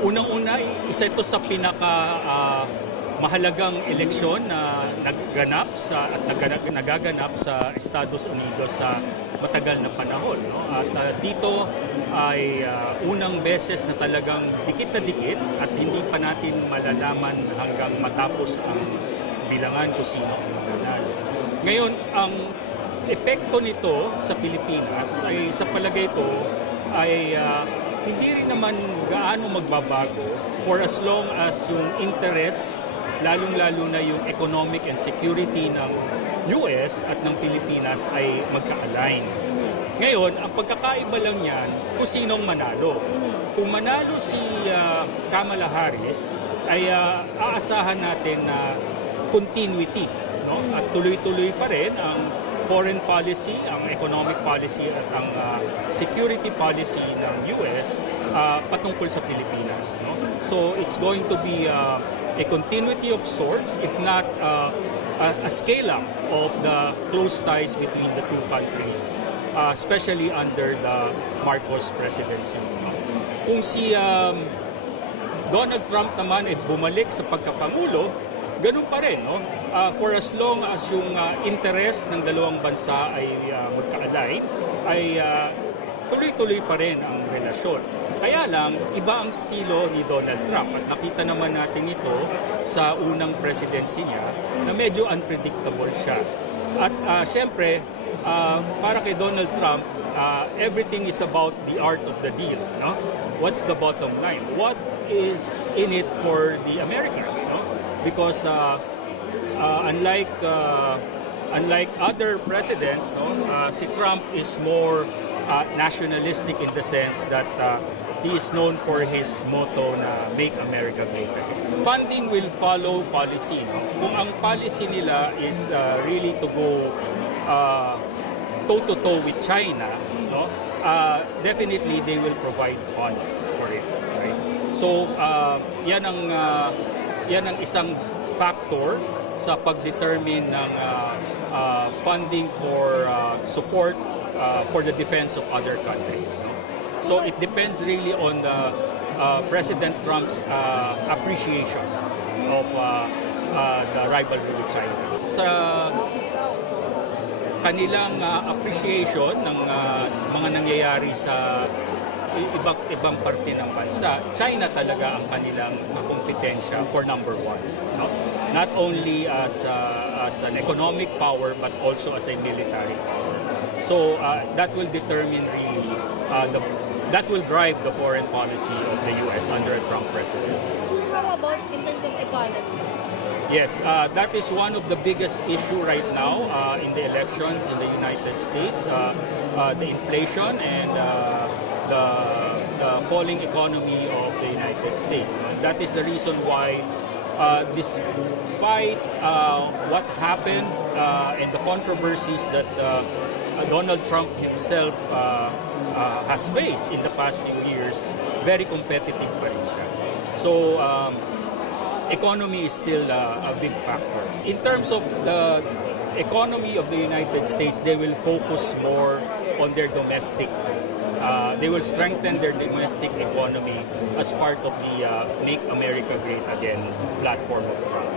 Unang-una, isa ito sa mahalagang eleksyon na nagaganap sa Estados Unidos sa matagal na panahon. No? At dito ay unang beses na talagang dikit na dikit at hindi pa natin malalaman hanggang matapos ang bilangan kung sino ang manalo. Ngayon, ang epekto nito sa Pilipinas ay sa palagay ko ay hindi rin naman gaano magbabago for as long as yung interest, lalong-lalo na yung economic and security ng US at ng Pilipinas ay magka-align. Ngayon, ang pagkakaiba lang yan kung sinong manalo. Kung manalo si Kamala Harris, ay aasahan natin na continuity, no? At tuloy-tuloy pa rin ang foreign policy, ang economic policy at ang security policy ng US patungkol sa Pilipinas. No? So it's going to be a continuity of sorts, if not a scale-up of the close ties between the two countries, especially under the Marcos presidency. No? Kung si Donald Trump naman ay bumalik sa pagkapangulo, ganun pa rin, no? For as long as yung interest ng dalawang bansa ay magka-align, ay tuloy-tuloy pa rin ang relasyon. Kaya lang, iba ang estilo ni Donald Trump at nakita naman natin ito sa unang presidency niya na medyo unpredictable siya. At syempre, para kay Donald Trump, everything is about the art of the deal. No? What's the bottom line? What is in it for the Americans? No? Because unlike other presidents, no, si Trump is more nationalistic in the sense that he is known for his motto na Make America Great Again. Funding will follow policy. No? Kung ang policy nila is really to go toe-to-toe with China, no, definitely they will provide funds for it. Right? So yan ang isang factor sa pag-determine ng funding for support for the defense of other countries. No? So it depends really on President Trump's appreciation of the rivalry with China. Sa kanilang appreciation ng mga nangyayari sa ibang parte ng bansa, China talaga ang kanilang kompetensya for number one. No? Not only as an economic power but also as a military power. So that will determine really, that will drive the foreign policy of the US under a Trump presidency. How about in terms of economy? Yes, that is one of the biggest issue right now in the elections in the United States, the inflation and the falling economy of the United States. That is the reason why, despite what happened and the controversies that Donald Trump himself has faced in the past few years, very competitive pa rin siya. So, economy is still a big factor. In terms of the economy of the United States, they will focus more on their domestic. They will strengthen their domestic economy as part of the Make America Great Again platform of Trump.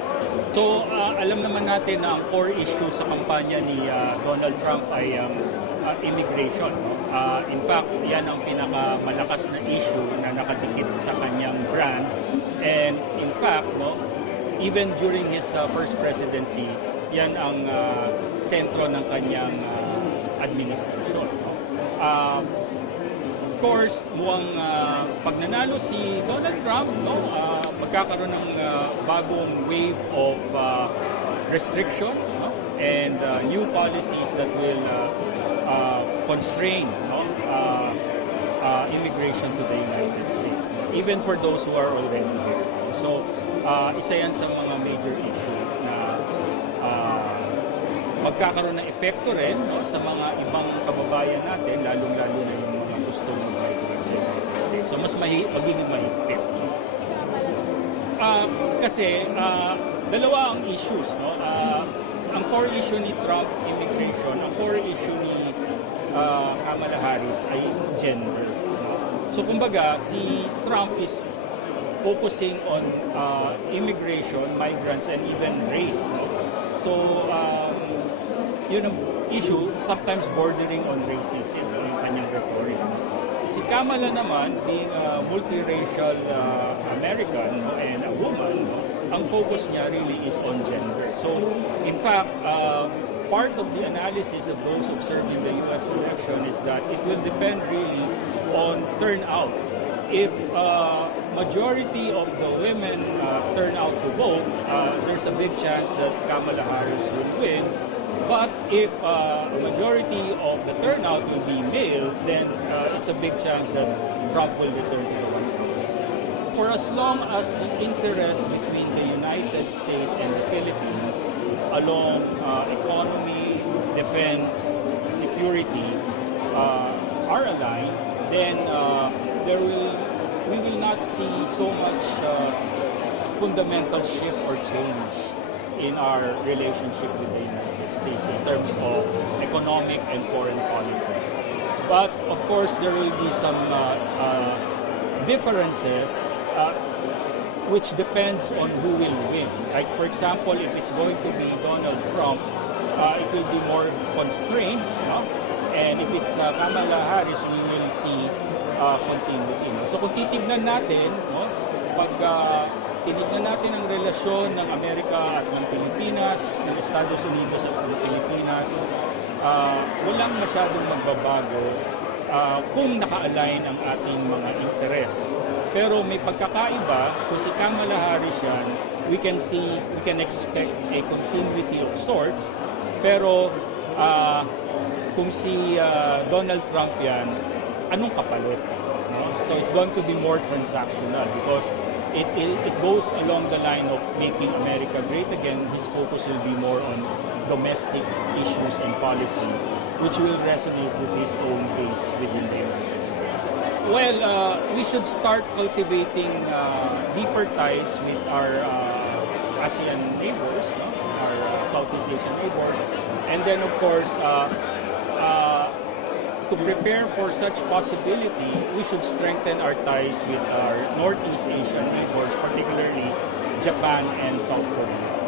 So, alam naman natin na ang core issue sa kampanya ni Donald Trump ay immigration. In fact, yan ang pinakamalakas na issue na nakadikit sa kanyang brand. And in fact, no, even during his first presidency, yan ang sentro ng kanyang administrasyon. Of course, mukhang pag nanalo si Donald Trump, no, magkakaroon ng bagong wave of restrictions, no, and new policies that will constrain, no, immigration to the United States, even for those who are already here. So, isa yan sa mga major issue na magkakaroon ng epekto rin, no, sa mga ibang kababayan natin, lalong-lalo na yung mga gustong mag-migrate sa United States. So, mas magiging mahigpit. Kasi, dalawa ang issues. No? Ang core issue ni Trump, immigration, ang core issue ni Kamala Harris ay gender. So, kumbaga, si Trump is focusing on immigration, migrants, and even race. No? So, yun ang issue, sometimes bordering on racism, no? Yung kanyang rhetoric. Si Kamala naman, being a multiracial American, no, and a woman, no, ang focus niya really is on gender. So, in fact, part of the analysis of those observing the U.S. election is that it will depend really on turnout. If majority of the women turn out to vote, there's a big chance that Kamala Harris will win. But if a majority of the turnout will be male, then it's a big chance that Trump will return to the White House. For as long as the interest between the United States and the Philippines along economy, defense, security are aligned, then we will not see so much fundamental shift or change in our relationship with the United States in terms of economic and foreign policy. But of course, there will be some differences which depends on who will win. Like for example, if it's going to be Donald Trump, it will be more constrained, no? And if it's Kamala Harris, we will see continuity. No? So kung titignan natin, no, pag tinignan natin ang relasyon ng Amerika at ng Pilipinas, ng Estados Unidos at ng Pilipinas, walang masyadong magbabago kung naka-align ang ating mga interes. Pero may pagkakaiba, kung si Kamala Harris yan, we can expect a continuity of sorts. Pero kung si Donald Trump yan, anong kapalit? No? So it's going to be more transactional because it goes along the line of making America great again. His focus will be more on domestic issues and policy, which will resonate with his own base within the United States. Well, we should start cultivating deeper ties with our ASEAN neighbors, no? Our Southeast Asian neighbors, and then of course, to prepare for such possibility, we should strengthen our ties with our Northeast Asian neighbors, particularly Japan and South Korea.